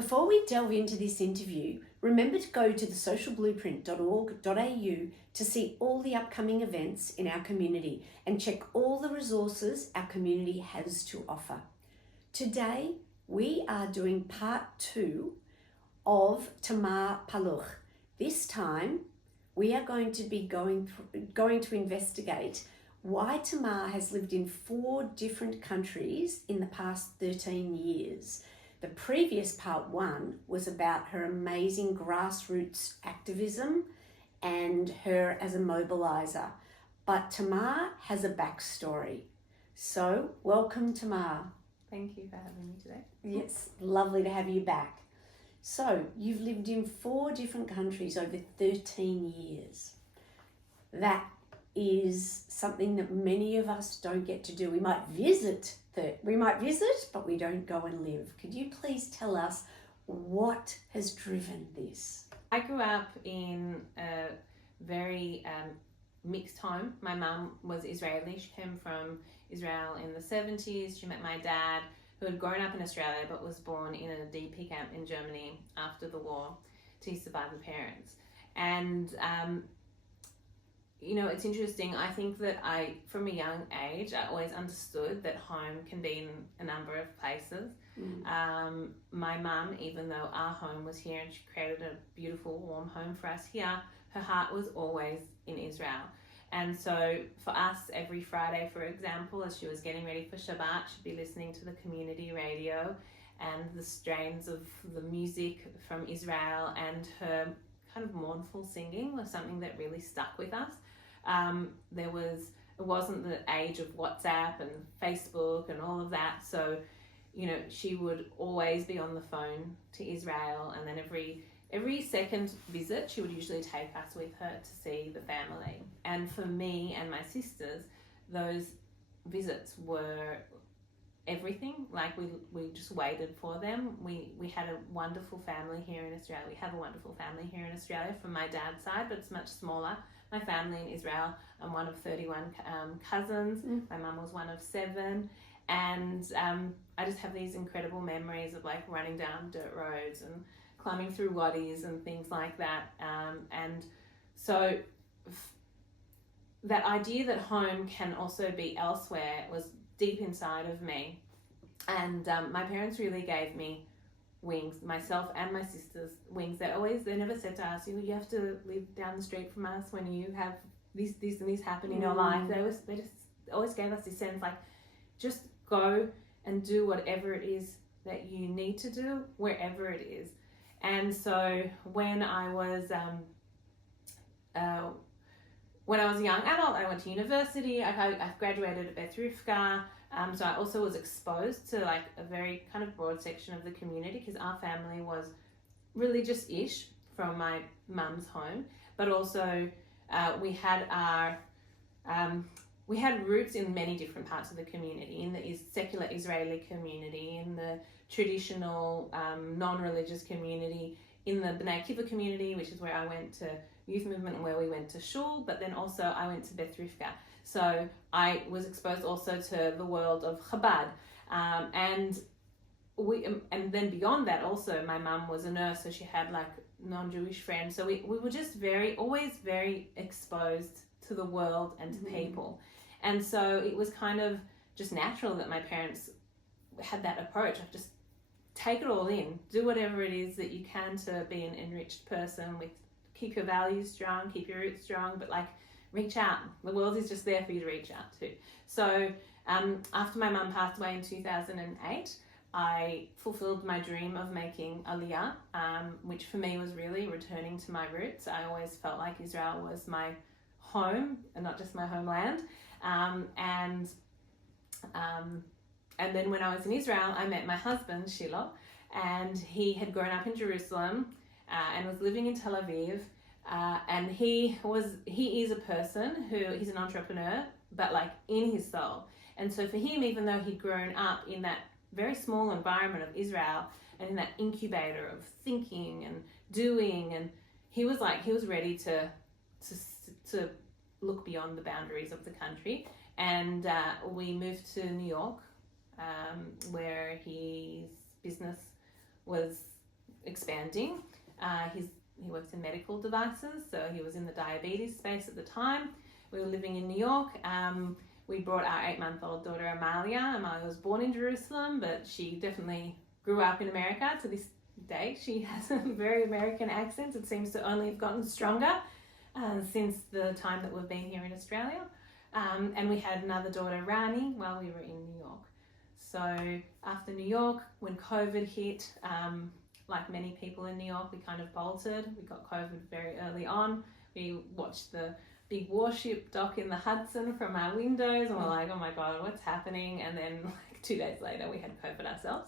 Before we delve into this interview, remember to go to thesocialblueprint.org.au to see all the upcoming events in our community and check all the resources our community has to offer. Today, we are doing part 2 of Tamar Paluch. This time, we are going to be going to investigate why Tamar has lived in 4 different countries in the past 13 years. The previous part 1 was about her amazing grassroots activism and her as a mobilizer. But Tamar has a backstory. So, welcome, Tamar. Thank you for having me today. Yes, lovely to have you back. So, you've lived in 4 different countries over 13 years. That is something that many of us don't get to do. We might visit, but we don't go and live. Could you please tell us what has driven this? I grew up in a very mixed home. My mum was Israeli. She came from Israel in the 70s. She met my dad, who had grown up in Australia but was born in a DP camp in Germany after the war to his surviving parents. And it's interesting. I think that from a young age, I always understood that home can be in a number of places. My mum, even though our home was here and she created a beautiful, warm home for us here, her heart was always in Israel. And so for us, every Friday, for example, as she was getting ready for Shabbat, she'd be listening to the community radio and the strains of the music from Israel, and her kind of mournful singing was something that really stuck with us. It wasn't the age of WhatsApp and Facebook and all of that, so she would always be on the phone to Israel, and then every second visit she would usually take us with her to see the family. And for me and my sisters, those visits were everything. Like we just waited for them. We had a wonderful family here in Australia. We have a wonderful family here in Australia from my dad's side, but it's much smaller. My family in Israel, I'm one of 31 cousins. My mum was one of 7. And I just have these incredible memories of like running down dirt roads and climbing through wadis and things like that. And so that idea that home can also be elsewhere was deep inside of me. And my parents really gave me wings, myself and my sisters wings. They never said to us, you have to live down the street from us when you have this and this happen in your life. They just always gave us this sense like, just go and do whatever it is that you need to do, wherever it is. And so when I was a young adult, I went to university. I graduated at Beth Rivka. So I also was exposed to like a very kind of broad section of the community, because our family was religious-ish from my mum's home, but also we had roots in many different parts of the community, in the secular Israeli community, in the traditional non-religious community, in the B'nai Akiva community, which is where I went to youth movement and where we went to shul, but then also I went to Beth Rivka. So I was exposed also to the world of Chabad. And then beyond that also, my mum was a nurse, so she had like non-Jewish friends. So we were just always very exposed to the world and to people. And so it was kind of just natural that my parents had that approach of just take it all in, do whatever it is that you can to be an enriched person, keep your values strong, keep your roots strong, but like reach out. The world is just there for you to reach out to. So after my mum passed away in 2008, I fulfilled my dream of making Aliyah, which for me was really returning to my roots. I always felt like Israel was my home and not just my homeland. And then when I was in Israel, I met my husband, Shiloh, and he had grown up in Jerusalem and was living in Tel Aviv. And he is a person he's an entrepreneur, but like in his soul. And so for him, even though he'd grown up in that very small environment of Israel and in that incubator of thinking and doing, and he was ready to look beyond the boundaries of the country. And we moved to New York, where his business was expanding. He works in medical devices, so he was in the diabetes space at the time. We were living in New York. We brought our 8-month-old daughter Amalia. Amalia was born in Jerusalem, but she definitely grew up in America. To this day, she has a very American accent. It seems to only have gotten stronger since the time that we've been here in Australia. And we had another daughter, Rani, while we were in New York. So after New York, when COVID hit, like many people in New York, we kind of bolted. We got COVID very early on. We watched the big warship dock in the Hudson from our windows, and we're like, oh my God, what's happening? And then like 2 days later, we had COVID ourselves.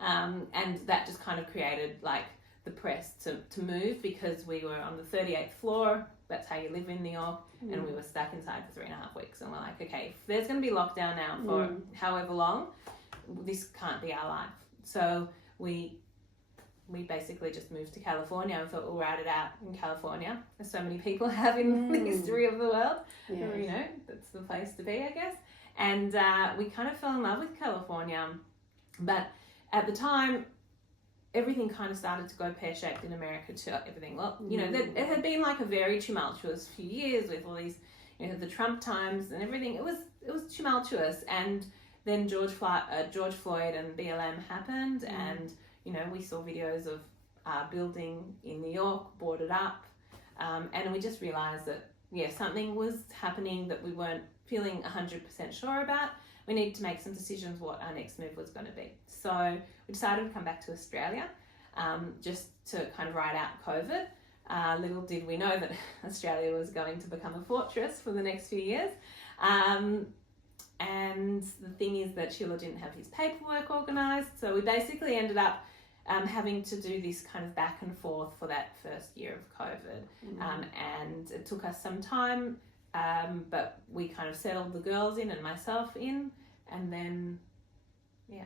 And that just kind of created like the press to move, because we were on the 38th floor. That's how you live in New York. And we were stuck inside for 3.5 weeks. And we're like, okay, if there's going to be lockdown now for however long, this can't be our life. So we basically just moved to California and thought we'll ride it out in California, as so many people have in the history of the world. Yes. You know, that's the place to be, I guess. And we kind of fell in love with California. But at the time, everything kind of started to go pear-shaped in America too. Everything, well, you know, it had been like a very tumultuous few years with all these, you know, the Trump times and everything. It was tumultuous. And then George Floyd and BLM happened, and you know, we saw videos of our building in New York boarded up, and we just realised that, yeah, something was happening that we weren't feeling 100% sure about. We needed to make some decisions what our next move was going to be. So we decided to come back to Australia, just to kind of ride out COVID. Little did we know that Australia was going to become a fortress for the next few years. And the thing is that Sheila didn't have his paperwork organised, so we basically ended up having to do this kind of back and forth for that first year of COVID. And it took us some time, but we kind of settled the girls in and myself in, and then, yeah.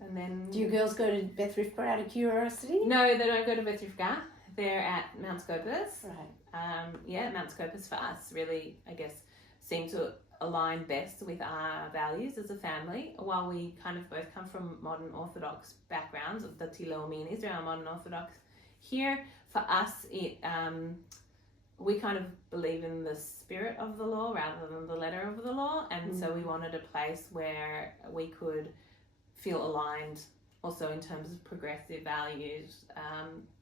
And then... Do you girls go to Beth Rivka out of curiosity? No, they don't go to Beth Rivka. They're at Mount Scopus. Right. Mount Scopus for us really, I guess, seemed to align best with our values as a family. While we kind of both come from modern Orthodox backgrounds, the Tilominis are modern Orthodox here. For us, we kind of believe in the spirit of the law rather than the letter of the law, and so we wanted a place where we could feel aligned also in terms of progressive values,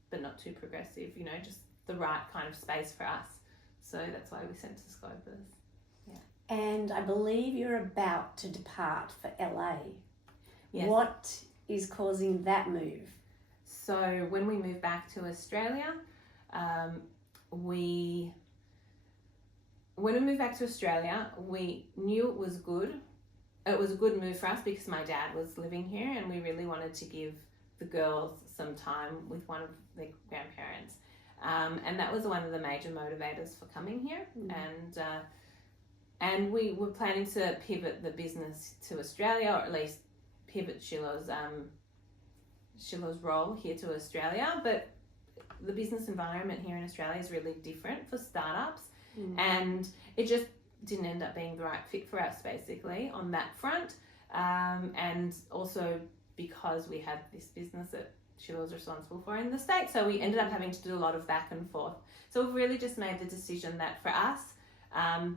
but not too progressive, you know, just the right kind of space for us. So that's why we sent to Scopus. And I believe you're about to depart for LA. Yes. What is causing that move? So when we moved back to Australia, we knew it was good. It was a good move for us because my dad was living here, and we really wanted to give the girls some time with one of their grandparents. And that was one of the major motivators for coming here. And we were planning to pivot the business to Australia, or at least pivot Sheila's role here to Australia. But the business environment here in Australia is really different for startups, and it just didn't end up being the right fit for us, basically, on that front. And also because we had this business that Sheila was responsible for in the States, so we ended up having to do a lot of back and forth. So we've really just made the decision that for us,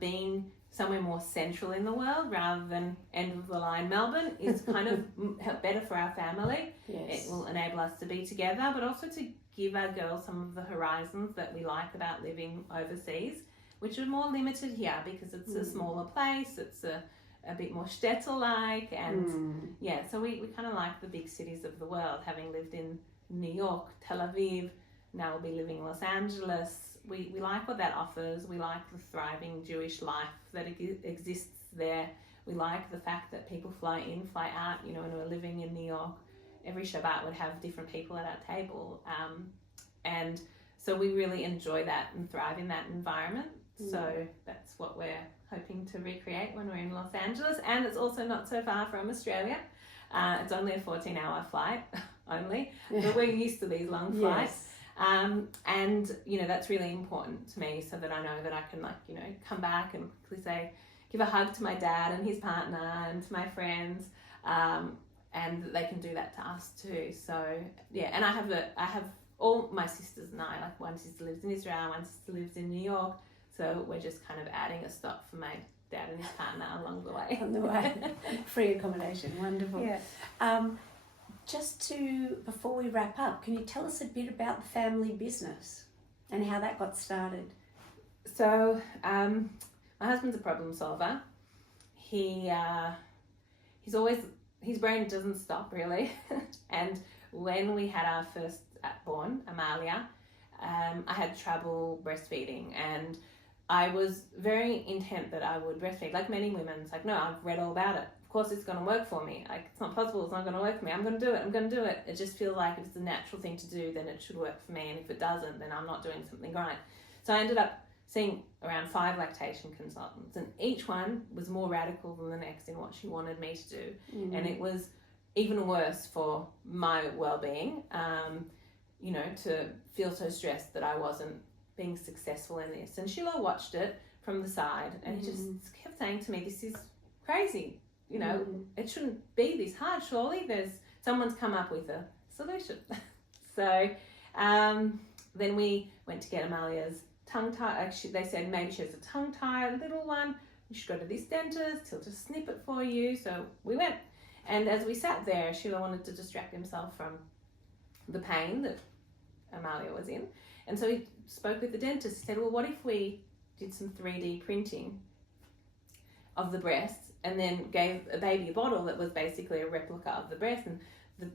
being somewhere more central in the world rather than end of the line Melbourne is kind of better for our family. Yes. It will enable us to be together, but also to give our girls some of the horizons that we like about living overseas, which are more limited here because it's a smaller place, it's a bit more shtetl-like, and so we kind of like the big cities of the world, having lived in New York, Tel Aviv, now we'll be living in Los Angeles. We like what that offers. We like the thriving Jewish life that exists there. We like the fact that people fly in, fly out. You know, when we're living in New York, every Shabbat would have different people at our table. And so we really enjoy that and thrive in that environment. So that's what we're hoping to recreate when we're in Los Angeles. And it's also not so far from Australia. It's only a 14-hour flight only, but we're used to these long flights. Yes. And you know, that's really important to me, so that I know that I can, like, you know, come back and quickly say, give a hug to my dad and his partner and to my friends, and they can do that to us too. So yeah, and I have all my sisters and I, like one sister lives in Israel, one sister lives in New York, so we're just kind of adding a stop for my dad and his partner along the way. On the way. Free accommodation, wonderful. Yeah. Before we wrap up, can you tell us a bit about the family business and how that got started? So my husband's a problem solver. He's always, his brain doesn't stop really. And when we had our first born, Amalia, I had trouble breastfeeding, and I was very intent that I would breastfeed. Like many women, it's like, no, I've read all about it. Of course it's going to work for me. Like, it's not possible, it's not going to work for me. I'm going to do it. It just feels like if it's a natural thing to do, then it should work for me. And if it doesn't, then I'm not doing something right. So I ended up seeing around 5 lactation consultants, and each one was more radical than the next in what she wanted me to do. Mm. And it was even worse for my well-being, to feel so stressed that I wasn't being successful in this. And Sheila watched it from the side, and he just kept saying to me, this is crazy. It shouldn't be this hard. Surely someone's come up with a solution. So then we went to get Amalia's tongue tie. They said maybe she has a tongue tie, a little one. You should go to this dentist. He'll just snip it for you. So we went. And as we sat there, Sheila wanted to distract himself from the pain that Amalia was in. And so he spoke with the dentist. He said, well, what if we did some 3D printing of the breast and then gave a baby a bottle that was basically a replica of the breast? And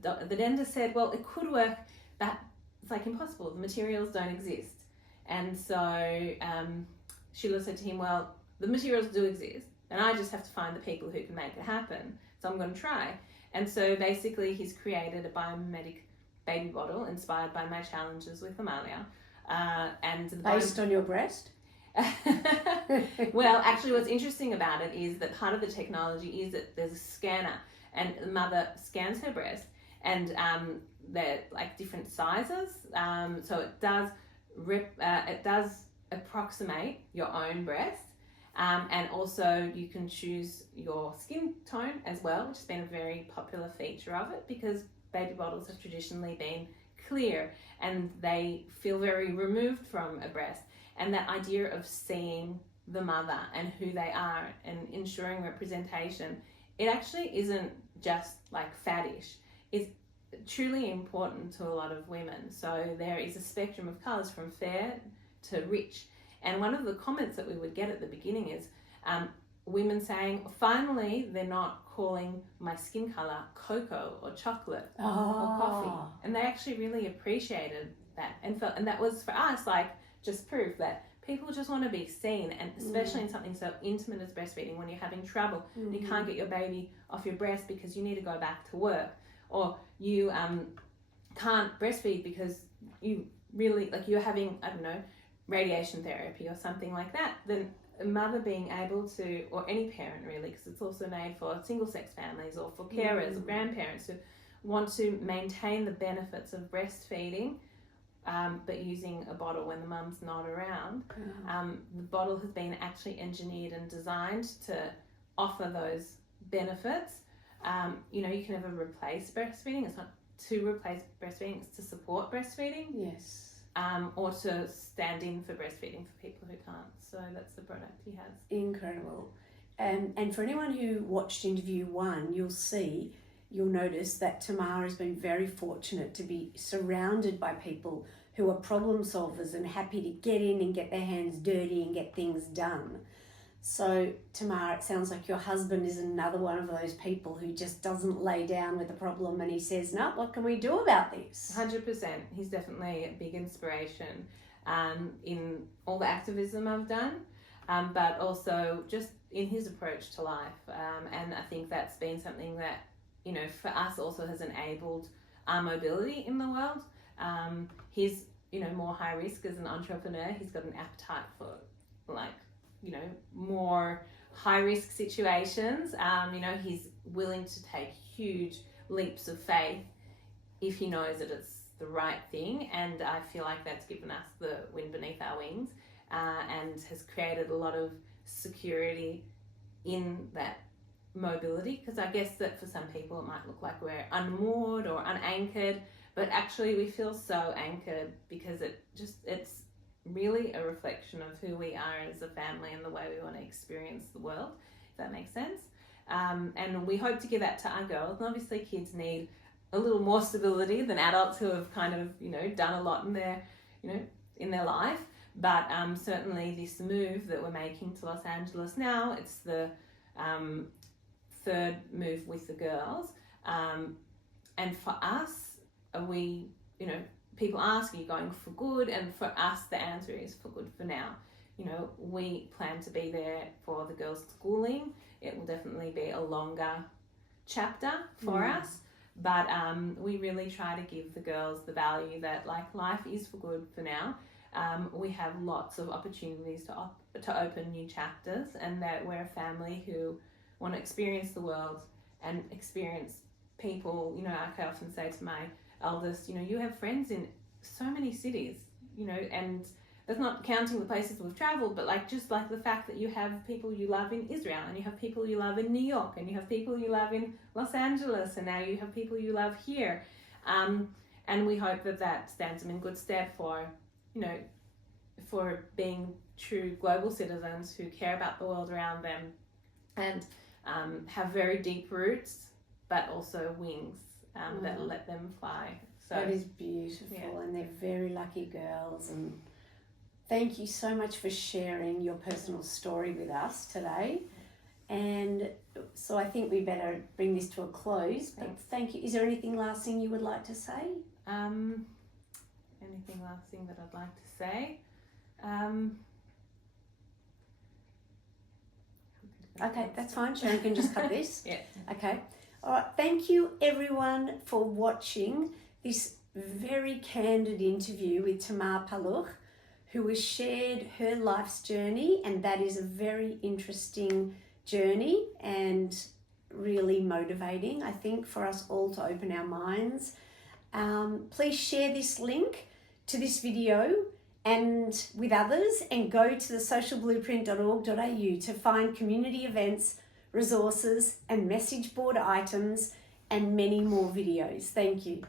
the dentist said, well, it could work, but it's like impossible. The materials don't exist. And so Sheila said to him, well, the materials do exist, and I just have to find the people who can make it happen. So I'm going to try. And so basically he's created a biomimetic baby bottle inspired by my challenges with Amalia. Based on your breast? Well, actually what's interesting about it is that part of the technology is that there's a scanner, and the mother scans her breast, and they're like different sizes. So it does approximate your own breast. And also you can choose your skin tone as well, which has been a very popular feature of it, because baby bottles have traditionally been clear and they feel very removed from a breast. And that idea of seeing the mother and who they are and ensuring representation, it actually isn't just like faddish. It's truly important to a lot of women. So there is a spectrum of colours from fair to rich. And one of the comments that we would get at the beginning is women saying, finally, they're not calling my skin colour cocoa or chocolate or coffee. And they actually really appreciated that and that was for us like just proof that people just want to be seen, and especially in something so intimate as breastfeeding, when you're having trouble and you can't get your baby off your breast because you need to go back to work, or you can't breastfeed because you really, like, you're having, I don't know, radiation therapy or something like that, then a mother being able to, or any parent really, because it's also made for single-sex families or for carers or grandparents who want to maintain the benefits of breastfeeding, but using a bottle when the mum's not around. The bottle has been actually engineered and designed to offer those benefits. You can never replace breastfeeding. It's not to replace breastfeeding, it's to support breastfeeding. Yes. Or to stand in for breastfeeding for people who can't. So that's the product he has. Incredible. And for anyone who watched interview 1, you'll notice that Tamar has been very fortunate to be surrounded by people who are problem solvers and happy to get in and get their hands dirty and get things done. So Tamar, it sounds like your husband is another one of those people who just doesn't lay down with a problem and he says, no, what can we do about this? 100%. He's definitely a big inspiration in all the activism I've done, but also just in his approach to life. And I think that's been something that, for us also has enabled our mobility in the world. He's, more high risk as an entrepreneur. He's got an appetite for more high risk situations. He's willing to take huge leaps of faith if he knows that it's the right thing. And I feel like that's given us the wind beneath our wings, and has created a lot of security in that mobility, because I guess that for some people it might look like we're unmoored or unanchored, but actually we feel so anchored because it's really a reflection of who we are as a family and the way we want to experience the world, if that makes sense. And we hope to give that to our girls. And obviously kids need a little more stability than adults who have kind of, you know, done a lot in their, you know, in their life. But certainly this move that we're making to Los Angeles now, it's the third move with the girls. And for us, we, you know, people ask, are you going for good? And for us, the answer is for good for now. You know, we plan to be there for the girls' schooling. It will definitely be a longer chapter for us. But we really try to give the girls the value that, like, life is for good for now. We have lots of opportunities to open new chapters, and that we're a family who want to experience the world and experience people. You know, like I often say to my eldest, you know, you have friends in so many cities, you know, and that's not counting the places we've traveled, but like just like the fact that you have people you love in Israel, and you have people you love in New York, and you have people you love in Los Angeles, and now you have people you love here. And we hope that that stands them in good stead for, you know, for being true global citizens who care about the world around them and have very deep roots, but also wings that let them fly. So that is beautiful, and they're very lucky girls. And thank you so much for sharing your personal story with us today. And so I think we better bring this to a close. But thank you. Is there anything last thing you would like to say? Anything last thing that I'd like to say? Okay, that's fine. Sharon can just cut this. Yeah. Okay. All right. Thank you, everyone, for watching this very candid interview with Tamar Paluch, who has shared her life's journey, and that is a very interesting journey and really motivating, I think, for us all to open our minds. Please share this link to this video and with others, and go to the socialblueprint.org.au to find community events, resources and message board items and many more videos. Thank you.